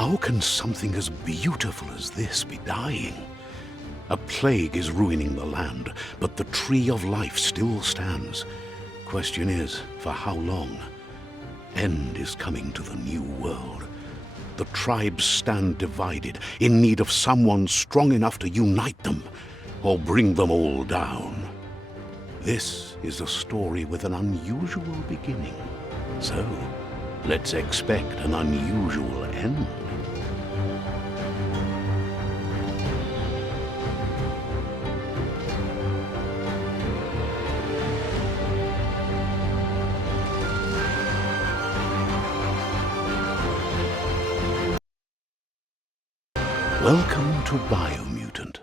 How can something as beautiful as this be dying? A plague is ruining the land, but the tree of life still stands. Question is, for how long? End is coming to the new world. The tribes stand divided, in need of someone strong enough to unite them, or bring them all down. This is a story with an unusual beginning. So, let's expect an unusual end. Welcome to Biomutant.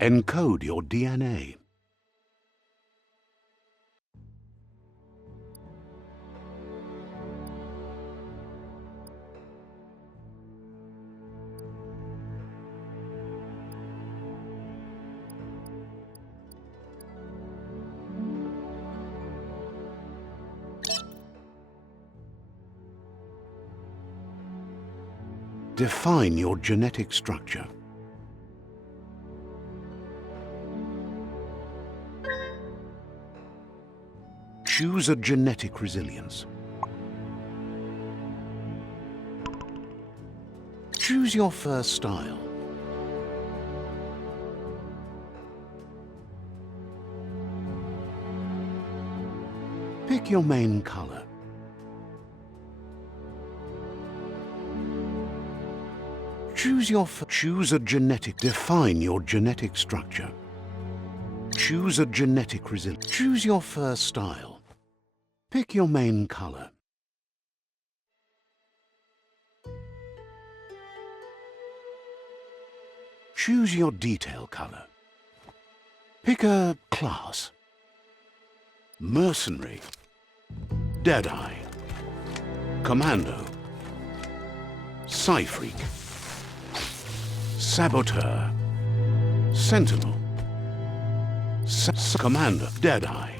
Encode your DNA. Define your genetic structure. Choose a genetic resilience. Choose your first style. Pick your main color. Choose a genetic. Define your genetic structure. Choose a genetic resilience. Choose your first style. Pick your main color. Choose your detail color. Pick a class. Mercenary. Deadeye. Commando. Psy-freak. Saboteur. Sentinel. Commander. Deadeye.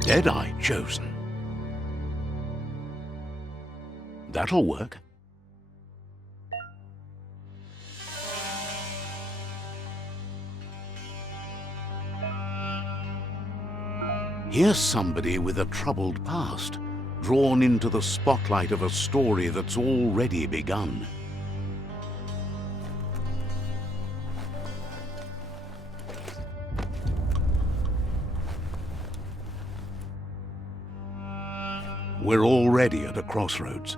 Deadeye chosen. That'll work. Here's somebody with a troubled past, drawn into the spotlight of a story that's already begun. We're already at a crossroads.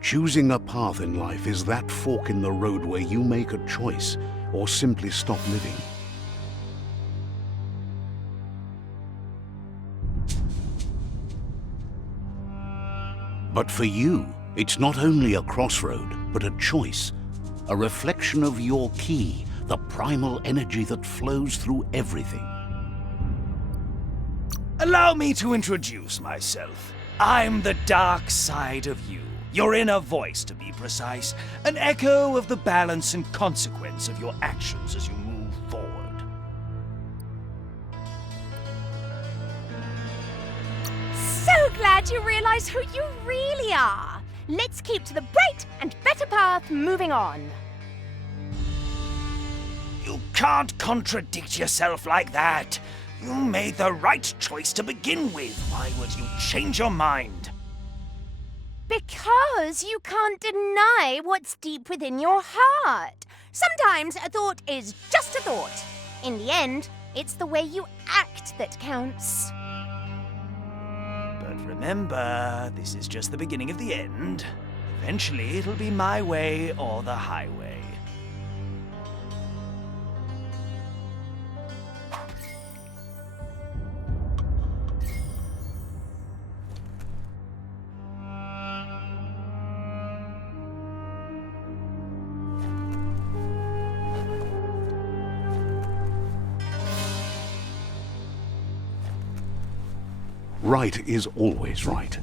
Choosing a path in life is that fork in the road where you make a choice or simply stop living. But for you, it's not only a crossroad, but a choice. A reflection of your key, the primal energy that flows through everything. Allow me to introduce myself. I'm the dark side of you. Your inner voice, to be precise. An echo of the balance and consequence of your actions as you move forward. So glad you realize who you really are. Let's keep to the bright and better path moving on. You can't contradict yourself like that. You made the right choice to begin with. Why would you change your mind? Because you can't deny what's deep within your heart. Sometimes a thought is just a thought. In the end, it's the way you act that counts. But remember, this is just the beginning of the end. Eventually, it'll be my way or the highway. Right is always right.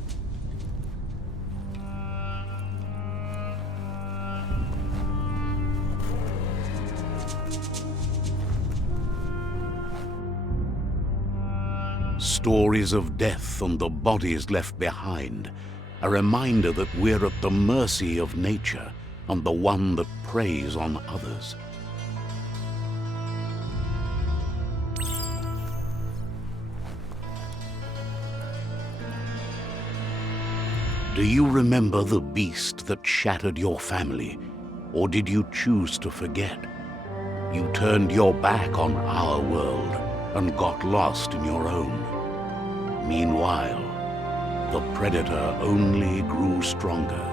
Stories of death and the bodies left behind. A reminder that we're at the mercy of nature and the one that preys on others. Do you remember the beast that shattered your family, or did you choose to forget? You turned your back on our world and got lost in your own. Meanwhile, the predator only grew stronger.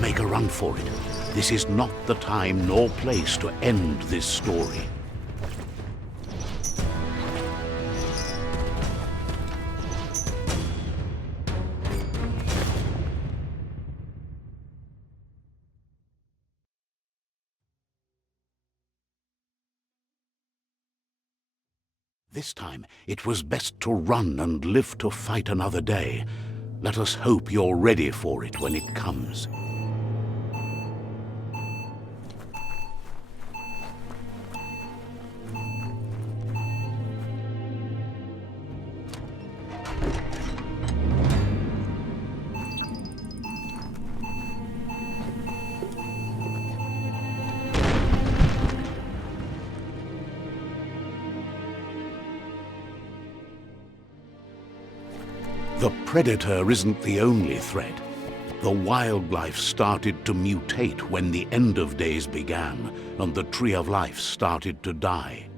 Make a run for it. This is not the time nor place to end this story. This time, it was best to run and live to fight another day. Let us hope you're ready for it when it comes. The predator isn't the only threat. The wildlife started to mutate when the end of days began, and the tree of life started to die.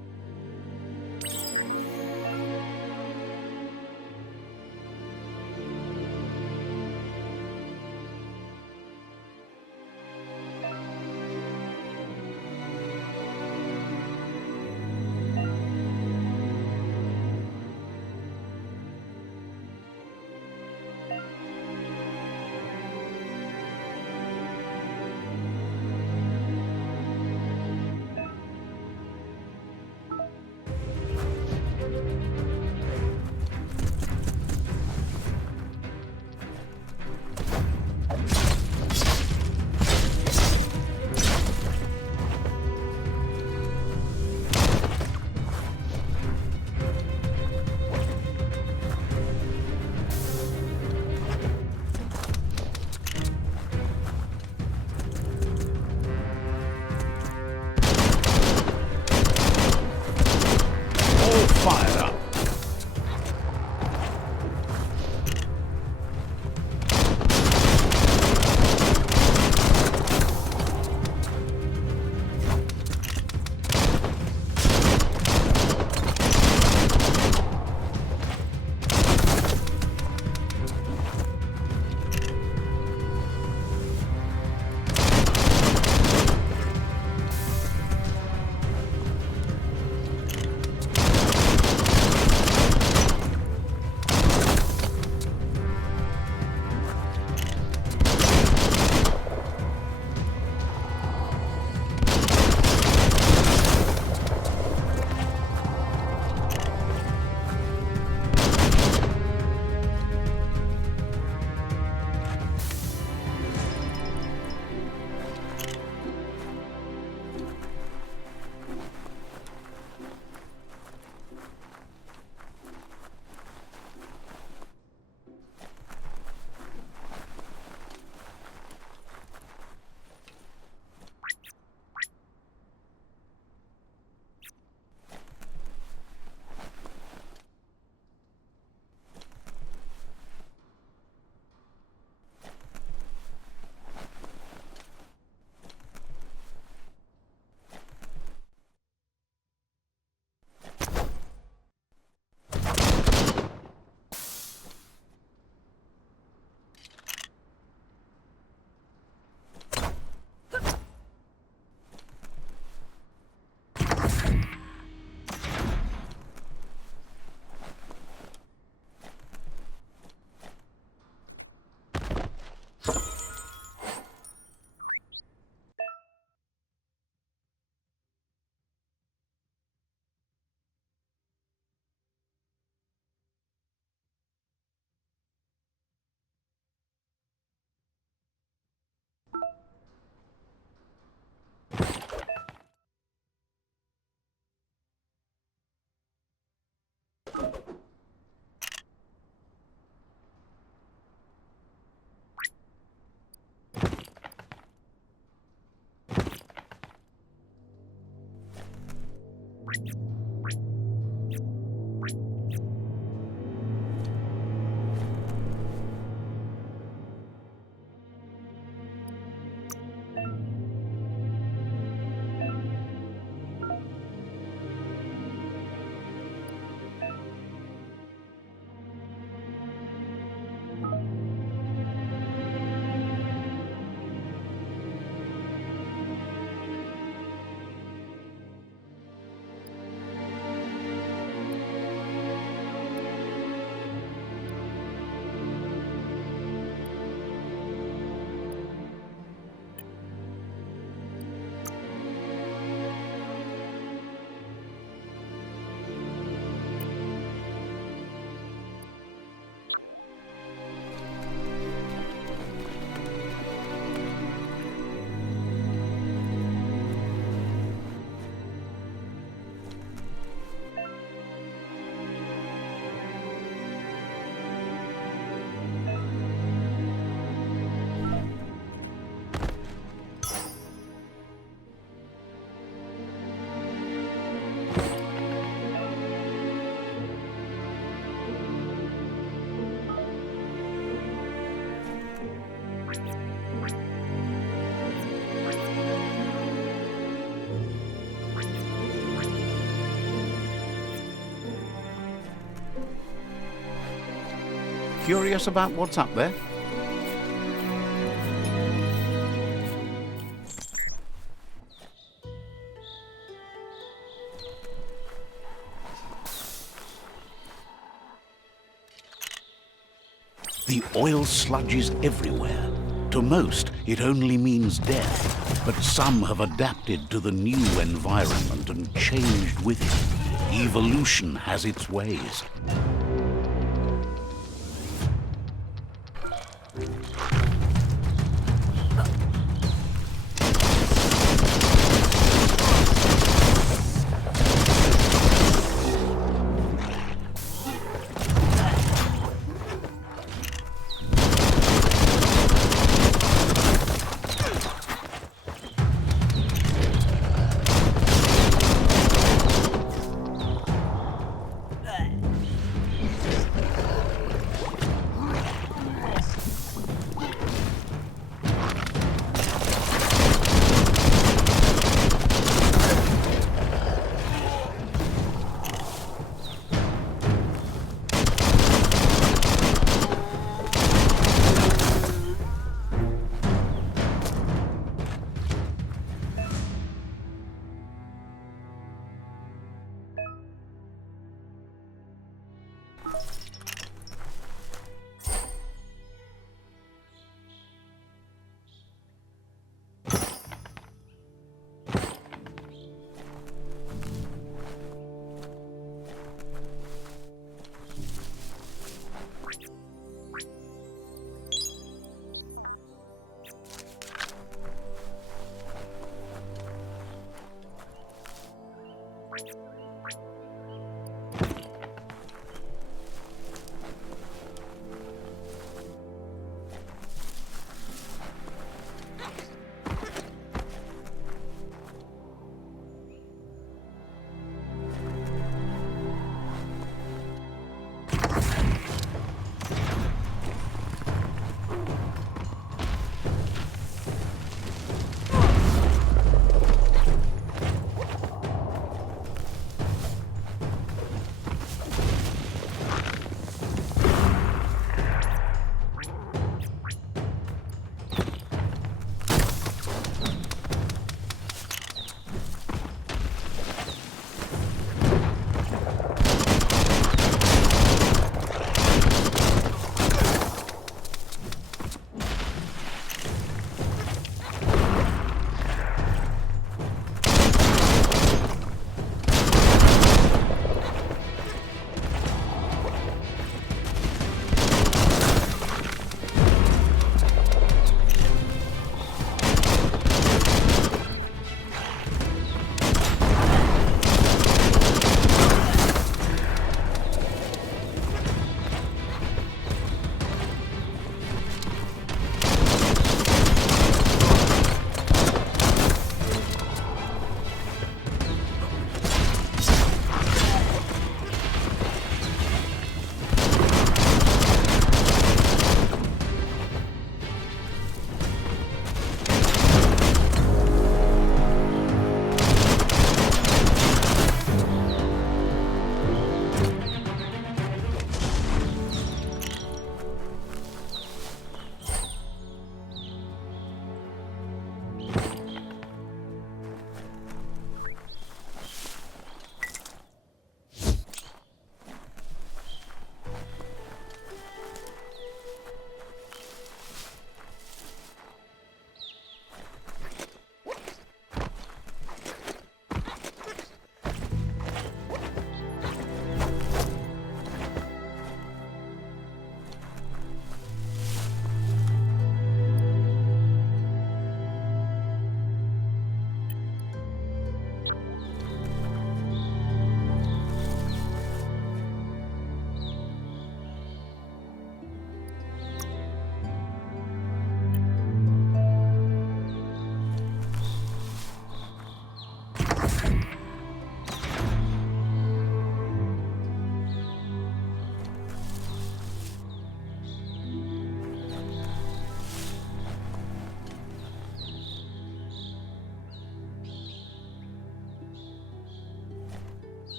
curious about what's up there? The oil sludge is everywhere. To most, it only means death, but some have adapted to the new environment and changed with it. Evolution has its ways.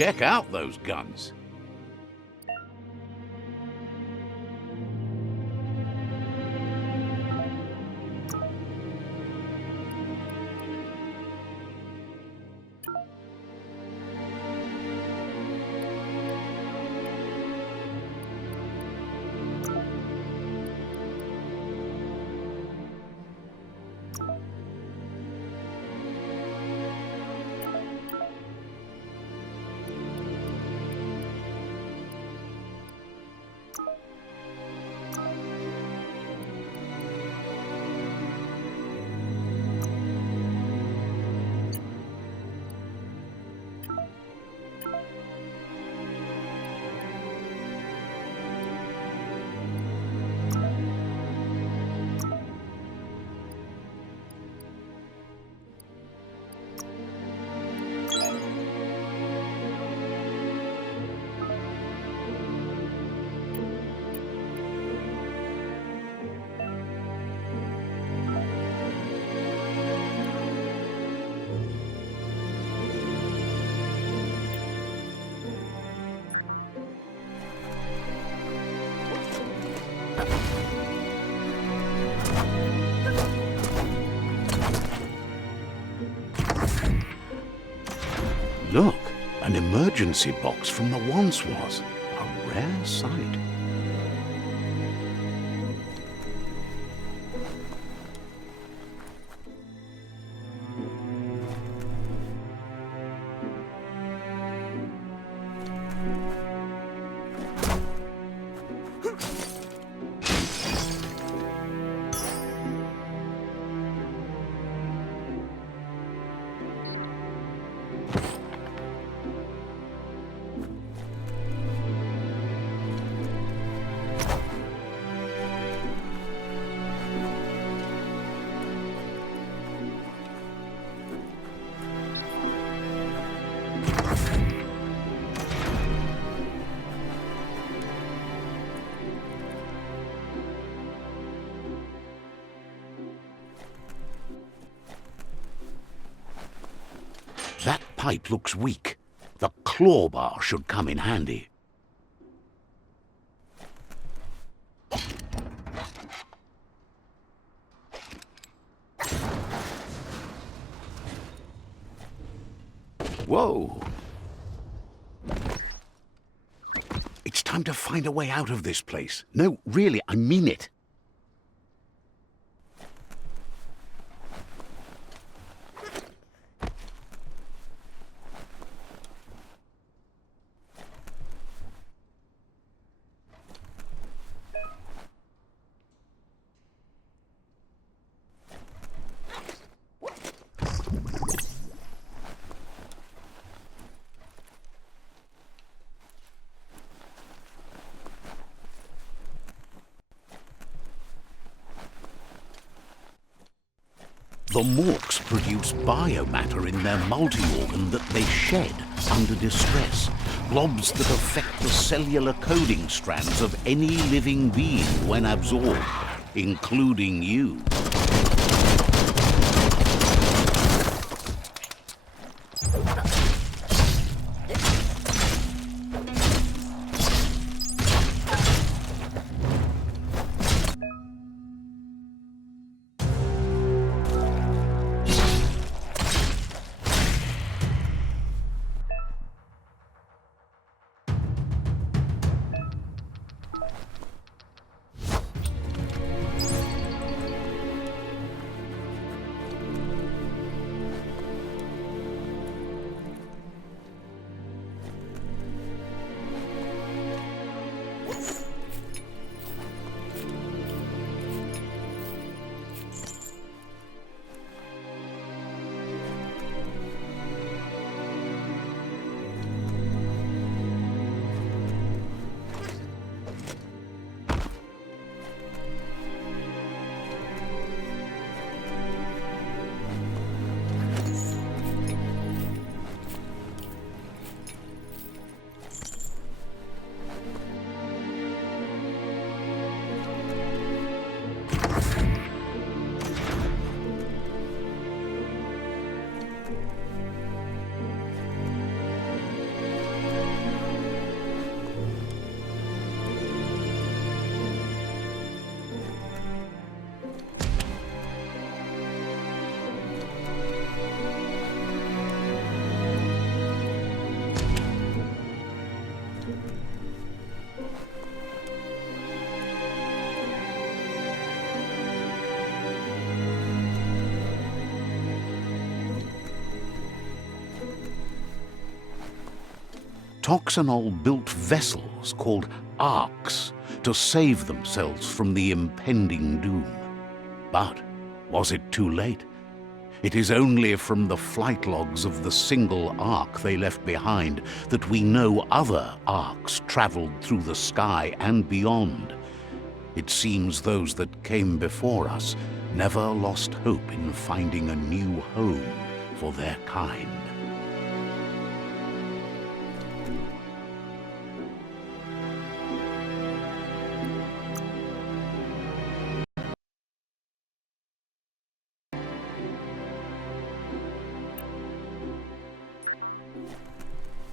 check out those guns. Look, an emergency box from the once was. A rare sight. That pipe looks weak. The claw bar should come in handy. Whoa! It's time to find a way out of this place. No, really, I mean it. The morks produce biomatter in their multi-organ that they shed under distress, blobs that affect the cellular coding strands of any living being when absorbed, including you. Toxanol built vessels called arks to save themselves from the impending doom. But was it too late? It is only from the flight logs of the single ark they left behind that we know other arks traveled through the sky and beyond. It seems those that came before us never lost hope in finding a new home for their kind.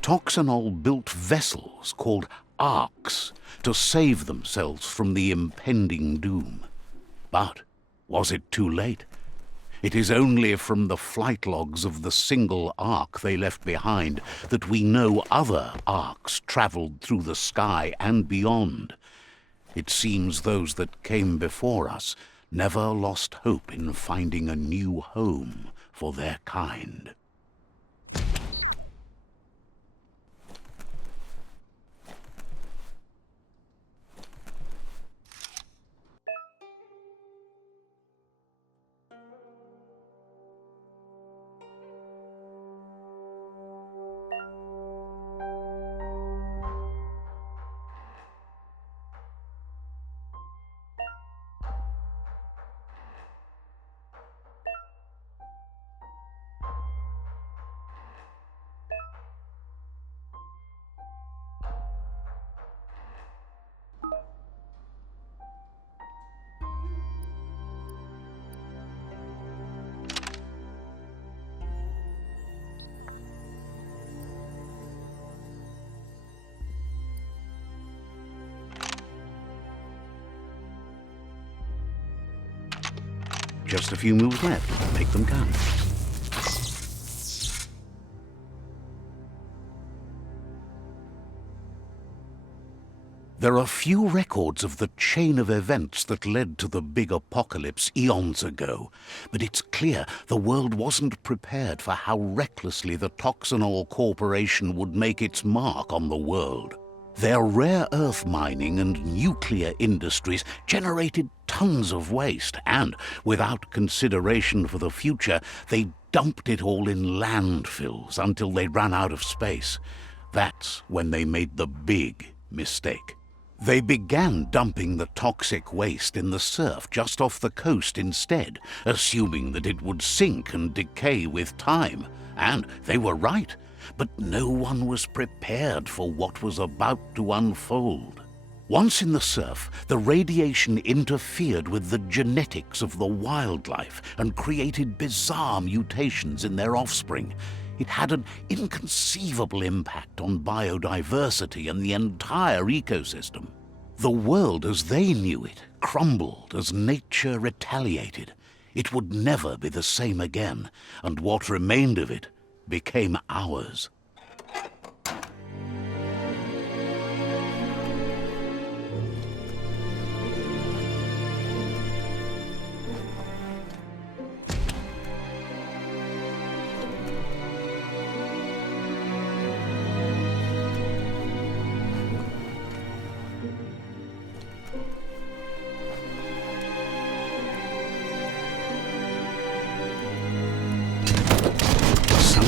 Toxanol built vessels called arks to save themselves from the impending doom. But was it too late? It is only from the flight logs of the single ark they left behind that we know other arks traveled through the sky and beyond. It seems those that came before us never lost hope in finding a new home for their kind. Just a few moves left. Make them count. There are few records of the chain of events that led to the big apocalypse eons ago, but it's clear the world wasn't prepared for how recklessly the Toxanol Corporation would make its mark on the world. Their rare earth mining and nuclear industries generated tons of waste, and, without consideration for the future, they dumped it all in landfills until they ran out of space. That's when they made the big mistake. They began dumping the toxic waste in the surf just off the coast instead, assuming that it would sink and decay with time. And they were right. But no one was prepared for what was about to unfold. Once in the surf, the radiation interfered with the genetics of the wildlife and created bizarre mutations in their offspring. It had an inconceivable impact on biodiversity and the entire ecosystem. The world as they knew it crumbled as nature retaliated. It would never be the same again, and what remained of it became ours.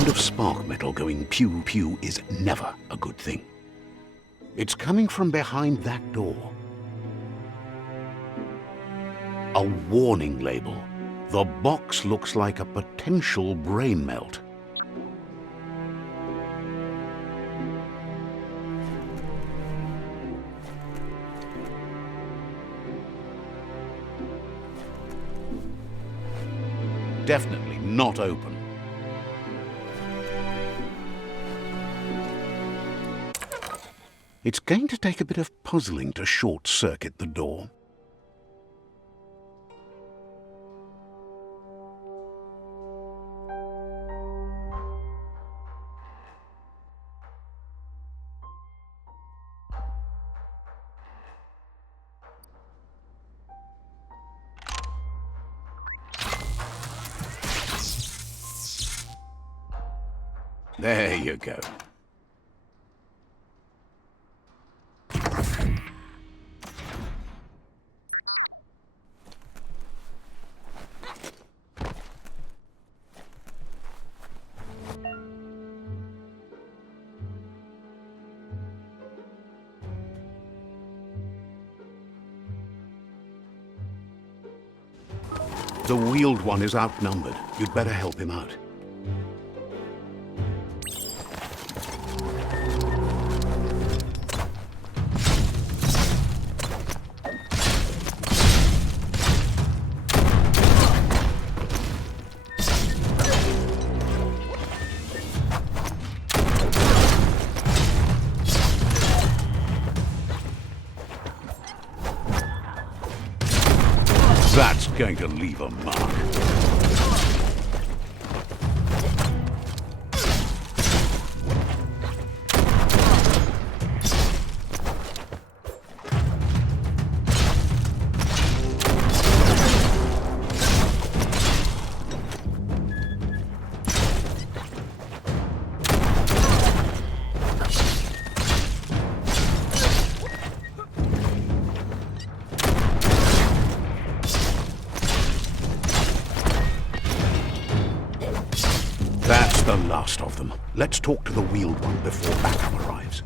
Of spark metal going pew-pew is never a good thing. It's coming from behind that door. A warning label. The box looks like a potential brain melt. Definitely not open. It's going to take a bit of puzzling to short-circuit the door. There you go. The wheeled one is outnumbered. You'd better help him out. That's going to leave a mark. That's the last of them. Let's talk to the wheeled one before backup arrives.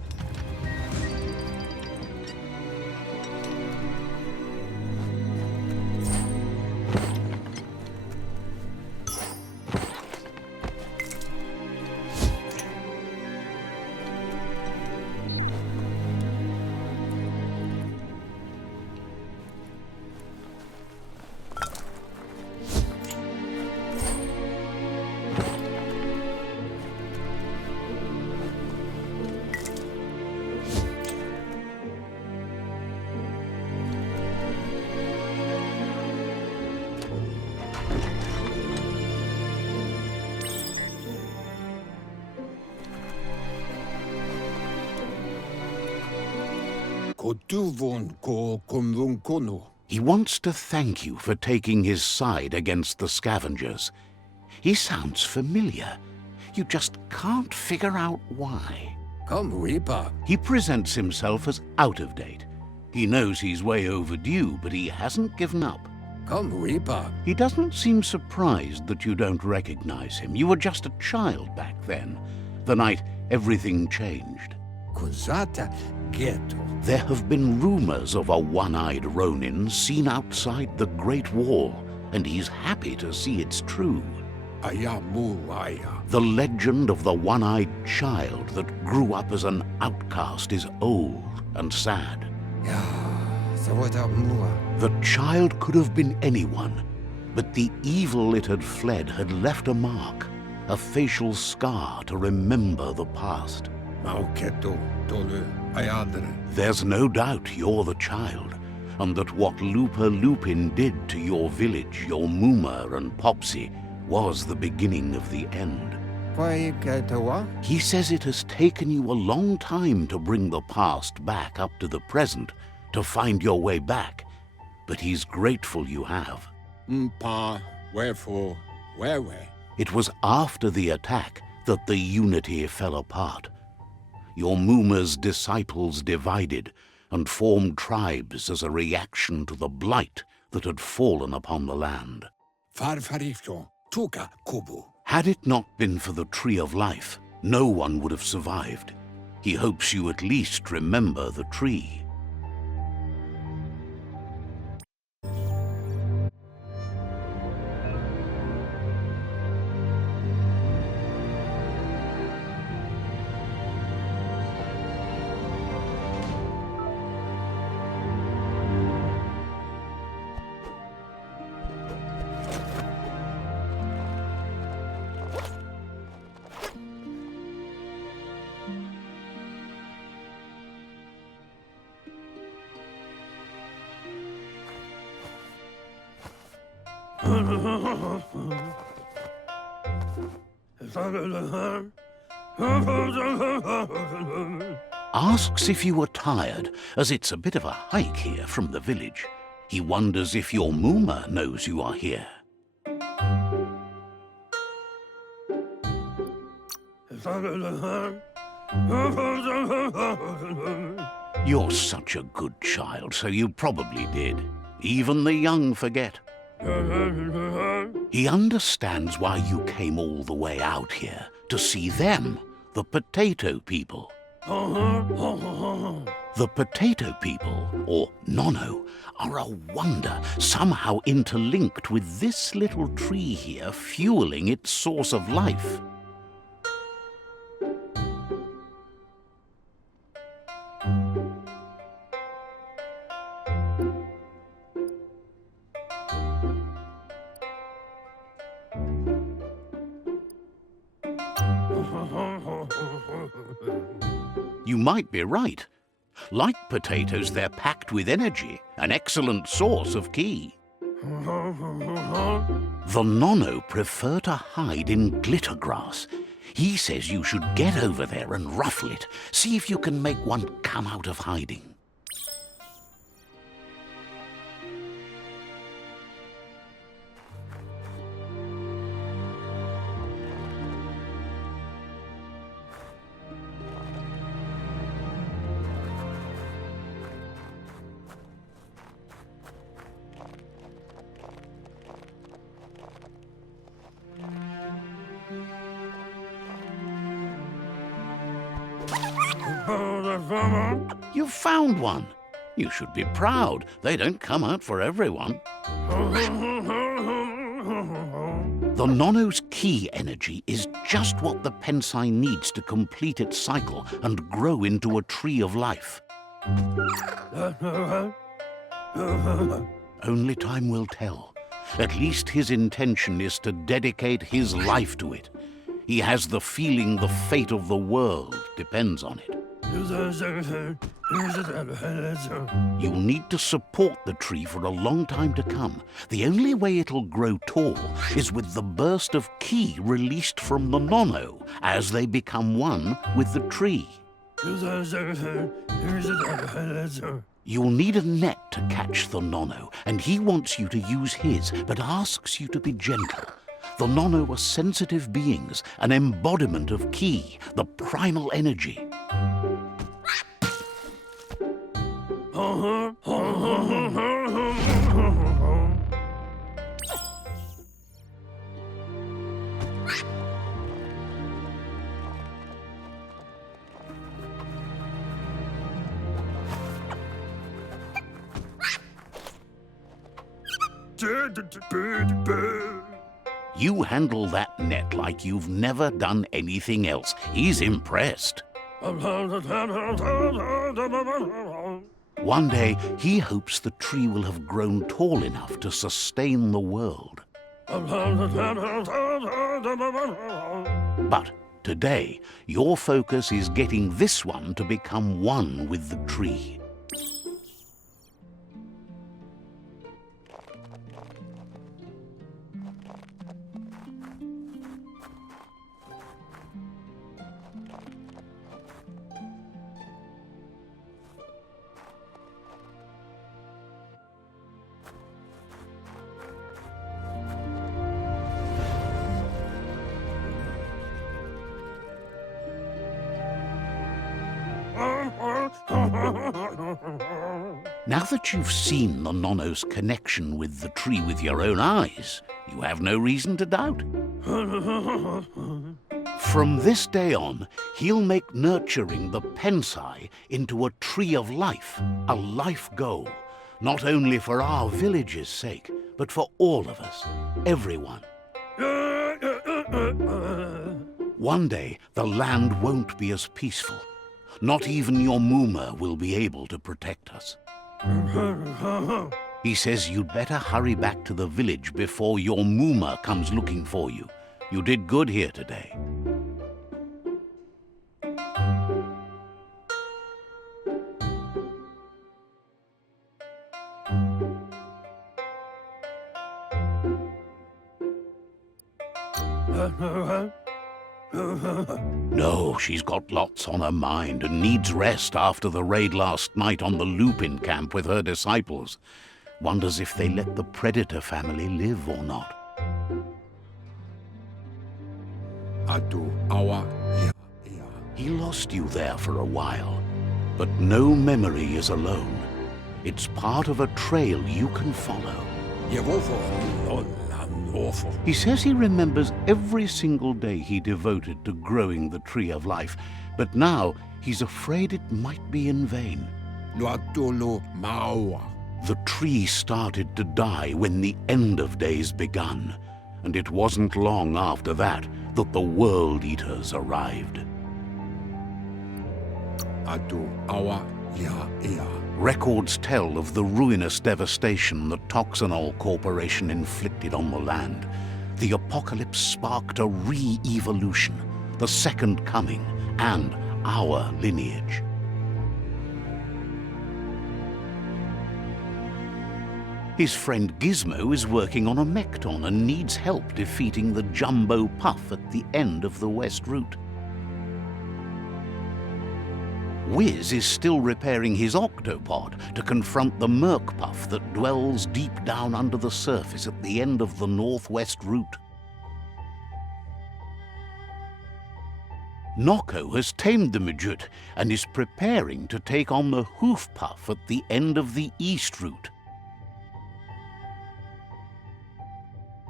He wants to thank you for taking his side against the scavengers. He sounds familiar. You just can't figure out why. He presents himself as out of date. He knows he's way overdue, but he hasn't given up. He doesn't seem surprised that you don't recognize him. You were just a child back then, the night everything changed. There have been rumors of a one-eyed Ronin seen outside the Great Wall, and he's happy to see it's true. The legend of the one-eyed child that grew up as an outcast is old and sad. The child could have been anyone, but the evil it had fled had left a mark, a facial scar to remember the past. There's no doubt you're the child, and that what Lupa Lupin did to your village, your Muma and Popsy, was the beginning of the end. He says it has taken you a long time to bring the past back up to the present, to find your way back, but he's grateful you have. Wherefore, where? It was after the attack that the unity fell apart. Your Muma's disciples divided and formed tribes as a reaction to the blight that had fallen upon the land. Had it not been for the Tree of Life, no one would have survived. He hopes you at least remember the tree. Asks if you were tired, as it's a bit of a hike here from the village. He wonders if your Muma knows you are here. You're such a good child, so you probably did. Even the young forget. He understands why you came all the way out here, to see them, the potato people. The potato people, or nono, are a wonder, somehow interlinked with this little tree here fueling its source of life. You might be right. Like potatoes, they're packed with energy, an excellent source of ki. The nono prefer to hide in glitter grass. He says you should get over there and ruffle it. See if you can make one come out of hiding. You found one. You should be proud. They don't come out for everyone. The nono's ki energy is just what the pensai needs to complete its cycle and grow into a tree of life. Only time will tell. At least his intention is to dedicate his life to it. He has the feeling the fate of the world depends on it. You'll need to support the tree for a long time to come. The only way it'll grow tall is with the burst of ki released from the nono as they become one with the tree. You'll need a net to catch the nono, and he wants you to use his, but asks you to be gentle. The nono are sensitive beings, an embodiment of ki, the primal energy. You handle that net like you've never done anything else. He's impressed. One day, he hopes the tree will have grown tall enough to sustain the world. But today, your focus is getting this one to become one with the tree. Now that you've seen the nono's connection with the tree with your own eyes, you have no reason to doubt. From this day on, he'll make nurturing the pensai into a tree of life, a life goal, not only for our village's sake, but for all of us, everyone. One day, the land won't be as peaceful. Not even your Muma will be able to protect us. He says you'd better hurry back to the village before your Muma comes looking for you. You did good here today. No, she's got lots on her mind and needs rest after the raid last night on the Lupin camp with her disciples. Wonders if they let the Predator family live or not. He lost you there for a while, but no memory is alone. It's part of a trail you can follow. awful. He says he remembers every single day he devoted to growing the tree of life, but now he's afraid it might be in vain. Luatolo maua. The tree started to die when the end of days begun, and it wasn't long after that that the World Eaters arrived. Atu awa ya ia. Records tell of the ruinous devastation the Toxanol Corporation inflicted on the land. The apocalypse sparked a re-evolution, the Second Coming, and our lineage. His friend Gizmo is working on a Mekton and needs help defeating the Jumbo Puff at the end of the West Route. Wiz is still repairing his octopod to confront the Merc Puff that dwells deep down under the surface at the end of the Northwest Route. Noko has tamed the Midget and is preparing to take on the Hoof Puff at the end of the East Route.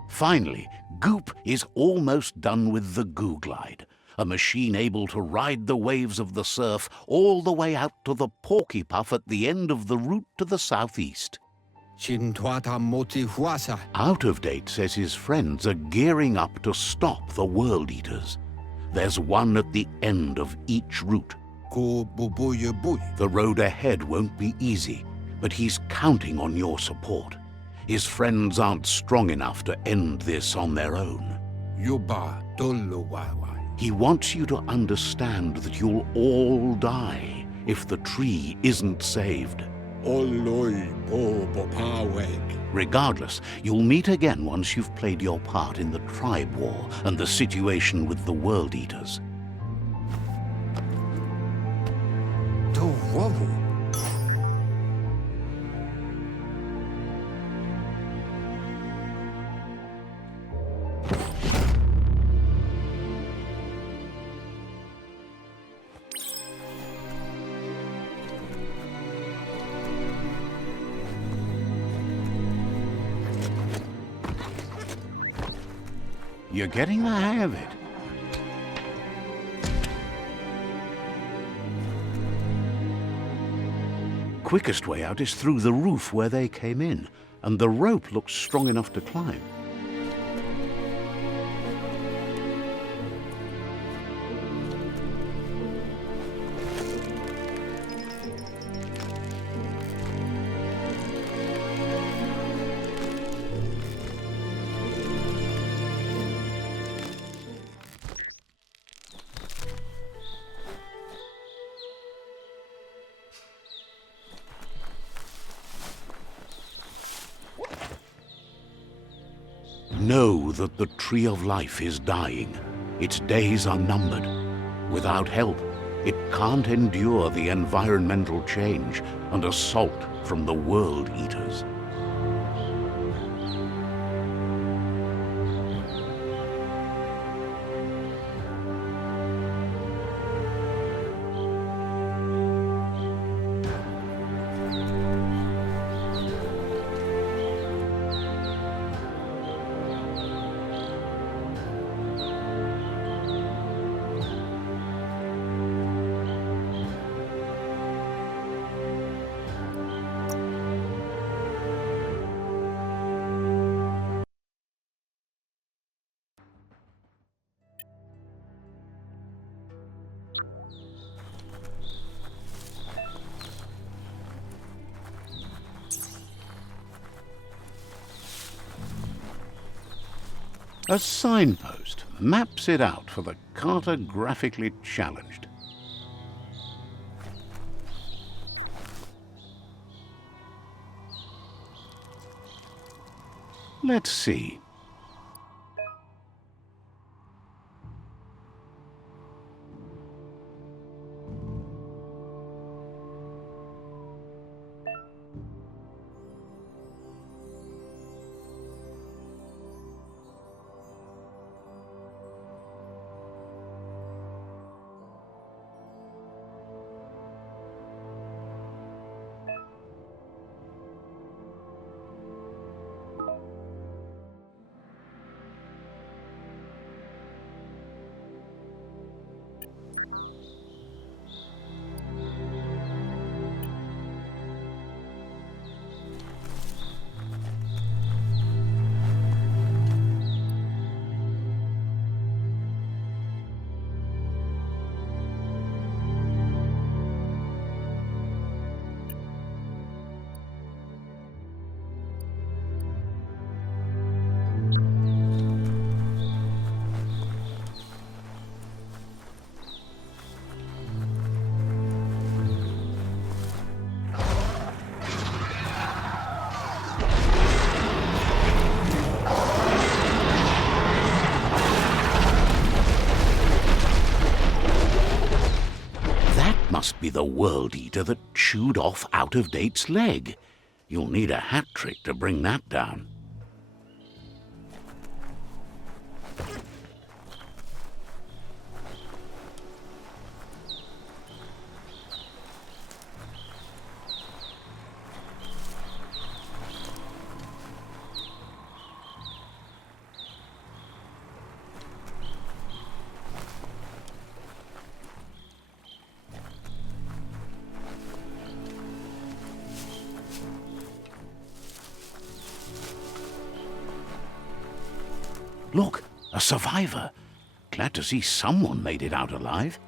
Finally, Goop is almost done with the Goo Glide, a machine able to ride the waves of the surf all the way out to the Porky Puff at the end of the route to the southeast. Chintuata moti huasa. Out of Date says his friends are gearing up to stop the World Eaters. There's one at the end of each route. Ko bubuye buy. The road ahead won't be easy, but he's counting on your support. His friends aren't strong enough to end this on their own. Yuba dolo wawa. He wants you to understand that you'll all die if the tree isn't saved. Oloi bobo paweg. Regardless, you'll meet again once you've played your part in the tribe war and the situation with the World Eaters. To wawu. You're getting the hang of it. Quickest way out is through the roof where they came in, and the rope looks strong enough to climb. Know that the Tree of Life is dying. Its days are numbered. Without help, it can't endure the environmental change and assault from the World Eaters. A signpost maps it out for the cartographically challenged. Let's see. Must be the World Eater that chewed off Out-of-Date's leg. You'll need a hat trick to bring that down. Look, a survivor. Glad to see someone made it out alive.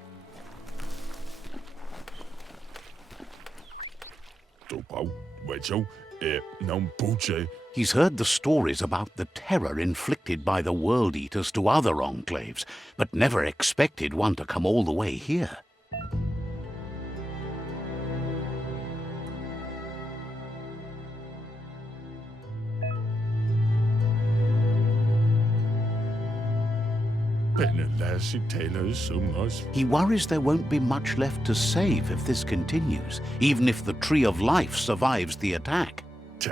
He's heard the stories about the terror inflicted by the World Eaters to other enclaves, but never expected one to come all the way here. He worries there won't be much left to save if this continues, even if the Tree of Life survives the attack. He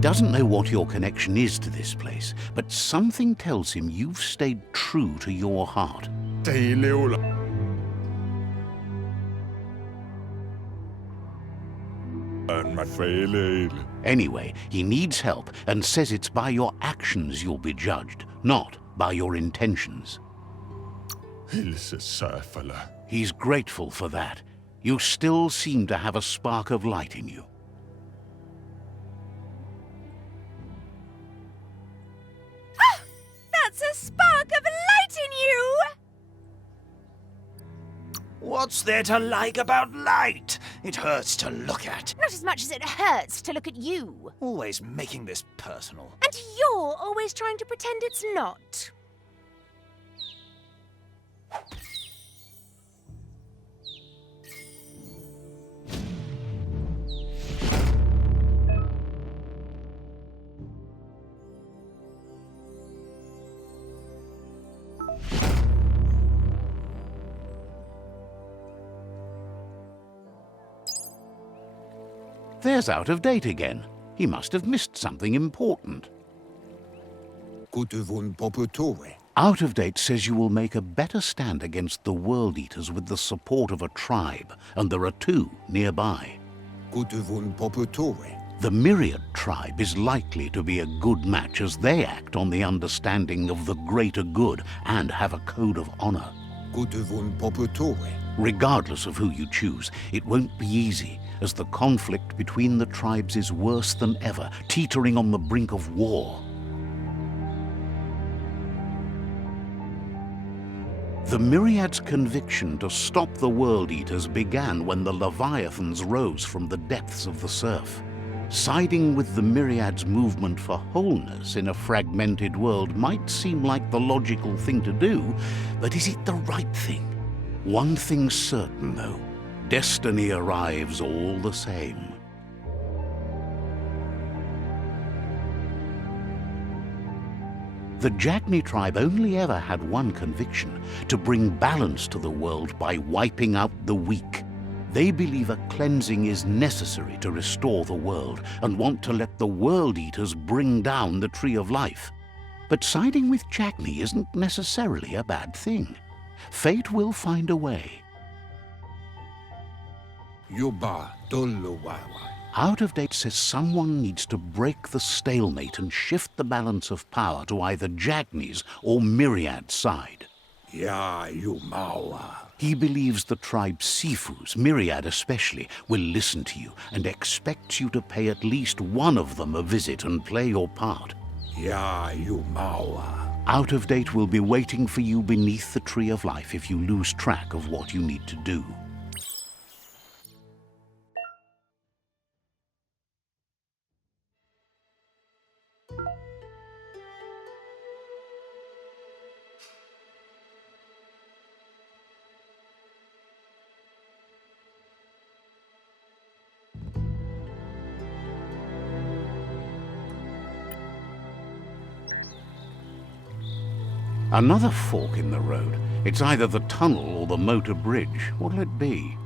doesn't know what your connection is to this place, but something tells him you've stayed true to your heart. Anyway, he needs help and says it's by your actions you'll be judged, not by your intentions. He's grateful for that. You still seem to have a spark of light in you. Ah! That's a spark of light in you! What's there to like about light? It hurts to look at. Not as much as it hurts to look at you. Always making this personal. And you're always trying to pretend it's not. There's Out-of-Date again. He must have missed something important. Out-of-Date says you will make a better stand against the World Eaters with the support of a tribe, and there are two nearby. The Myriad tribe is likely to be a good match as they act on the understanding of the greater good and have a code of honor. Regardless of who you choose, it won't be easy, as the conflict between the tribes is worse than ever, teetering on the brink of war. The Myriad's conviction to stop the World Eaters began when the Leviathans rose from the depths of the surf. Siding with the Myriad's movement for wholeness in a fragmented world might seem like the logical thing to do, but is it the right thing? One thing's certain, though. Destiny arrives all the same. The Jagni tribe only ever had one conviction: to bring balance to the world by wiping out the weak. They believe a cleansing is necessary to restore the world and want to let the World Eaters bring down the Tree of Life. But siding with Jagni isn't necessarily a bad thing. Fate will find a way. Out-of-Date says someone needs to break the stalemate and shift the balance of power to either Jagni's or Myriad's side. He believes the tribe Sifu's, Myriad especially, will listen to you and expects you to pay at least one of them a visit and play your part. Out-of-Date will be waiting for you beneath the Tree of Life if you lose track of what you need to do. Another fork in the road. It's either the tunnel or the motor bridge. What'll it be?